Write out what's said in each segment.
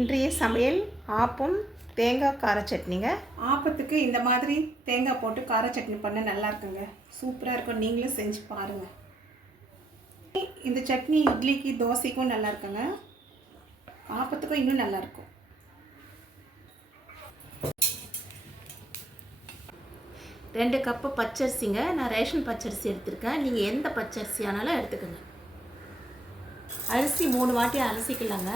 இன்றைய சமையல் ஆப்பம் தேங்காய் கார சட்னிங்க. ஆப்பத்துக்கு இந்த மாதிரி தேங்காய் போட்டு கார சட்னி பண்ண நல்லா இருக்குங்க. சூப்பராக இருக்கும். நீங்களும் செஞ்சு பாருங்கள். இந்த சட்னி இட்லிக்கு தோசைக்கும் நல்லா இருக்குங்க. ஆப்பத்துக்கும் இன்னும் நல்லாயிருக்கும். ரெண்டு கப்பு பச்சரிசிங்க. நான் ரேஷன் பச்சரிசி எடுத்திருக்கேன். நீங்கள் எந்த பச்சரிசி ஆனாலும் எடுத்துக்கோங்க. அரிசி 3 வாட்டி அலசிக்கலாங்க.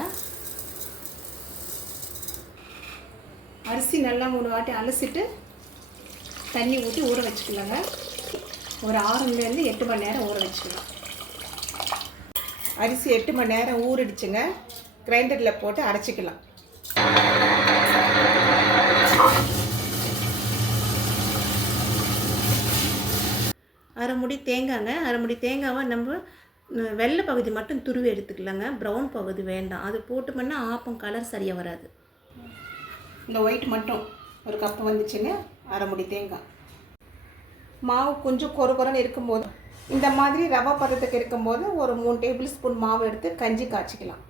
அரிசி நல்லா 3 வாட்டி அலசிட்டு தண்ணி ஊற்றி ஊற வச்சுக்கலாங்க. ஒரு 6 to 8 மணி நேரம் ஊற வச்சுக்கலாம். அரிசி 8 மணி நேரம் ஊறிடுச்சுங்க. கிரைண்டரில் போட்டு அரைச்சிக்கலாம். அரை முடி தேங்காய்ங்க. அரை முடி தேங்காவை நம்ம வெள்ளை பகுதி மட்டும் துருவி எடுத்துக்கலாங்க. ப்ரௌன் பகுதி வேண்டாம். அது போட்டோம்னா ஆப்பம் கலர் சரியாக வராது. இந்த ஒயிட் மட்டும் ஒரு கப்பு வந்துச்சுங்க. அரை முடி தேங்காய். மாவு கொஞ்சம் கொரன்னு இருக்கும்போது இந்த மாதிரி ரவை பதத்துக்கு இருக்கும்போது ஒரு 3 டேபிள் ஸ்பூன் மாவு எடுத்து கஞ்சி காய்ச்சிக்கலாம்.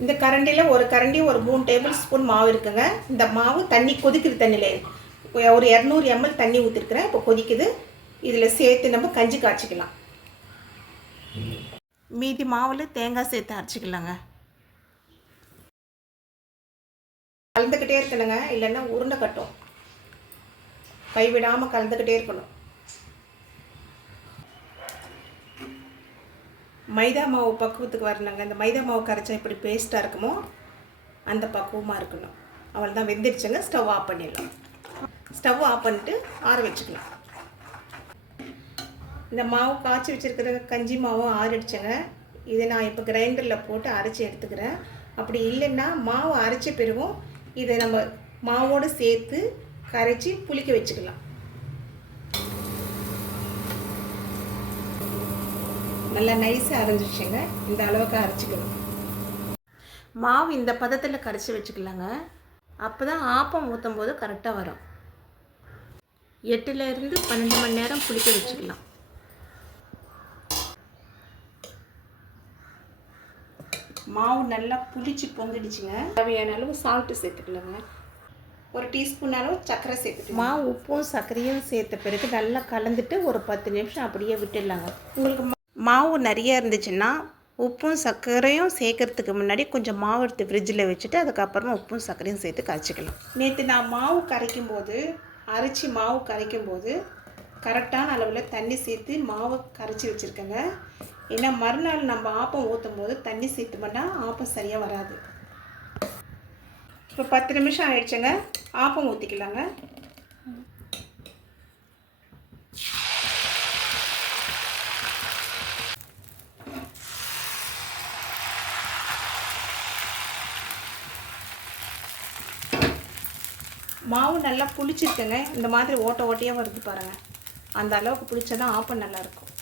இந்த கரண்டியில் ஒரு கரண்டி ஒரு 3 டேபிள் ஸ்பூன் மாவு இருக்குங்க. இந்த மாவு தண்ணி கொதிக்கிற தண்ணியில் ஒரு 200 ml தண்ணி ஊற்றிருக்கிறேன். இப்போ கொதிக்குது. இதில் சேர்த்து நம்ம கஞ்சி காய்ச்சிக்கலாம். மீதி மாவில் தேங்காய் சேர்த்து அரைச்சிக்கலாங்க. கலந்துக்கிட்டே இருக்கணுங்க, இல்லைன்னா உருண்டை கட்டும். கைவிடாமல் கலந்துக்கிட்டே இருக்கணும். மைதா மாவு பக்குவத்துக்கு வரணுங்க. இந்த மைதா மாவு கரைச்சா இப்படி பேஸ்ட்டாக இருக்குமோ அந்த பக்குவமாக இருக்கணும். அவள் தான் வெந்துடுச்சுங்க. ஸ்டவ் ஆஃப் பண்ணிடலாம். ஸ்டவ் ஆஃப் பண்ணிட்டு ஆற வச்சுக்கலாம். இந்த மாவு காய்ச்சி வச்சுருக்கிற கஞ்சி மாவும் ஆறிடுச்சுங்க. இதை நான் இப்போ கிரைண்டரில் போட்டு அரைச்சி எடுத்துக்கிறேன். அப்படி இல்லைன்னா மாவு அரைச்ச பிறகும் இதை நம்ம மாவோடு சேர்த்து கரைச்சி புளிக்க வச்சுக்கலாம். நல்லா நைஸாக அரைஞ்சிடுச்சுங்க. இந்த அளவுக்கு அரைச்சிக்கணும். மாவு இந்த பதத்தில் கரைச்சி வச்சுக்கலாங்க. அப்போ தான் ஆப்பம் ஊற்றும் போது கரெக்டாக வரும். 8 to 12 மணி நேரம் புளிக்க வச்சுக்கலாம். மாவு நல்லா புளிச்சு பொங்கிடுச்சுங்க. தேவையான அளவு சால்ட்டு சேர்த்துக்கலாங்க. ஒரு டீஸ்பூன் அளவு சர்க்கரை சேர்த்துட்டு மாவு உப்பும் சர்க்கரையும் சேர்த்த பிறகு நல்லா கலந்துட்டு ஒரு 10 நிமிஷம் அப்படியே விட்டுடலாங்க. உங்களுக்கு மாவு நிறைய இருந்துச்சுன்னா உப்பும் சர்க்கரையும் சேர்க்கறதுக்கு முன்னாடி கொஞ்சம் மாவு எடுத்து ஃப்ரிட்ஜில் வச்சுட்டு அதுக்கப்புறமா உப்பும் சர்க்கரையும் சேர்த்து காய்ச்சிக்கலாம். நேற்று நான் மாவு கரைக்கும் போது அரைச்சி மாவு கரைக்கும் போது கரெக்டான அளவில் தண்ணி சேர்த்து மாவு கரைச்சி வச்சுருக்கேங்க. ஏன்னா மறுநாள் நம்ம ஆப்பம் ஊற்றும் போது தண்ணி சேர்த்துமன்னா ஆப்பம் சரியாக வராது. இப்போ 10 நிமிஷம் ஆயிடுச்சுங்க. ஆப்பம் ஊற்றிக்கலாங்க. மாவு நல்லா புளிச்சிருக்குங்க. இந்த மாதிரி ஓட்டையாக வருது பாருங்கள். அந்த அளவுக்கு புளிச்சா தான் ஆப்பம் நல்லாயிருக்கும்.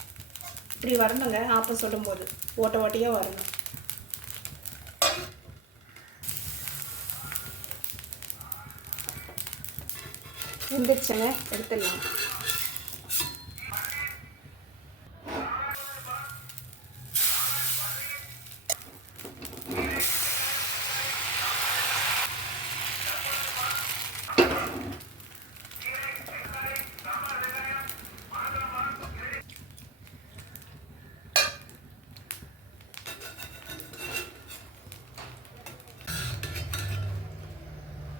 இப்படி வரணுங்க. ஆப்பம் சொல்லும்போது ஓட்டையாக வரணும். வெந்துடுச்சுங்க. எடுத்துடலாம்.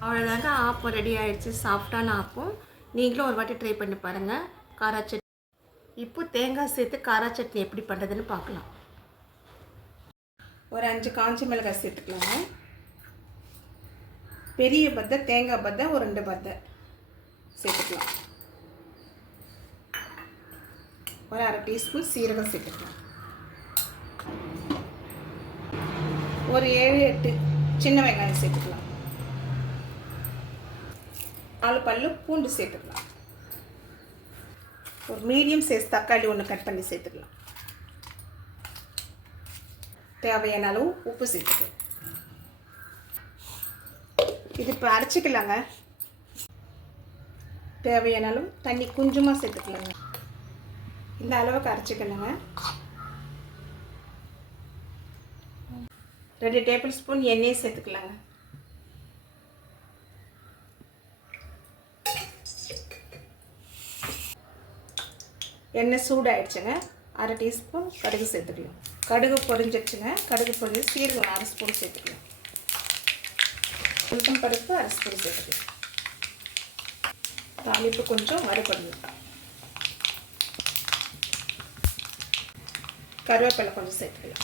அவ்வளோதாங்க. ஆப்பம் ரெடி ஆகிடுச்சு. சாஃப்டான ஆப்பம். நீங்களும் ஒரு வாட்டி ட்ரை பண்ணி பாருங்கள். காரா சட்னி. இப்போ தேங்காய் சேர்த்து காரா சட்னி எப்படி பண்ணுறதுன்னு பார்க்கலாம். ஒரு 5 காஞ்ச மிளகாய் சேர்த்துக்கலாங்க. பெரிய பத்தை தேங்காய் பத்தை ஒரு 2 பத்தை சேர்த்துக்கலாம். ஒரு அரை டீஸ்பூன் சீரகம் சேர்த்துக்கலாம். ஒரு 7-8 சின்ன வெங்காயம் சேர்த்துக்கலாம். 4 பல்லு பூண்டு சேர்த்துக்கலாம். ஒரு மீடியம் சைஸ் தக்காளி 1 கட் பண்ணி சேர்த்துக்கலாம். தேவையான அளவு உப்பு சேர்த்துக்கலாம். இது இப்போ அரைச்சிக்கலாங்க. தேவையான அளவு தண்ணி கொஞ்சமாக சேர்த்துக்கலாங்க. இந்த அளவுக்கு அரைச்சிக்கணுங்க. 2 டேபிள் ஸ்பூன் எண்ணெயை சேர்த்துக்கலாங்க. எண்ணெய் சூடாயிடுச்சுங்க. 1/2 டீஸ்பூன் கடுகு சேர்த்துக்கலாம். கடுகு பொரிஞ்சிடுச்சுங்க. கடுகு பொரிஞ்சு சீரகம் 1/2 ஸ்பூன் சேர்த்துக்கலாம். உளுத்தம் பருப்பு 1/2 ஸ்பூன் சேர்த்துக்கலாம். தாளிப்பு கொஞ்சம் வறுபடணும். கருவேப்பிலை கொஞ்சம் சேர்த்துக்கலாம்.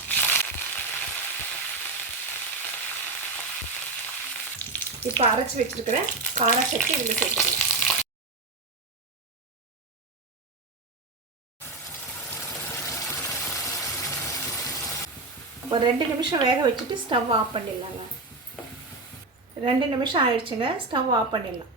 இப்போ அரைச்சி வச்சிருக்கிற கார சட்னி இதில் சேர்த்துக்கலாம். ஒரு 2 நிமிஷம் வேக வச்சுட்டு ஸ்டவ் ஆஃப் பண்ணிடலாங்க. 2 நிமிஷம் ஆயிடுச்சுங்க. ஸ்டவ் ஆஃப் பண்ணிடலாம்.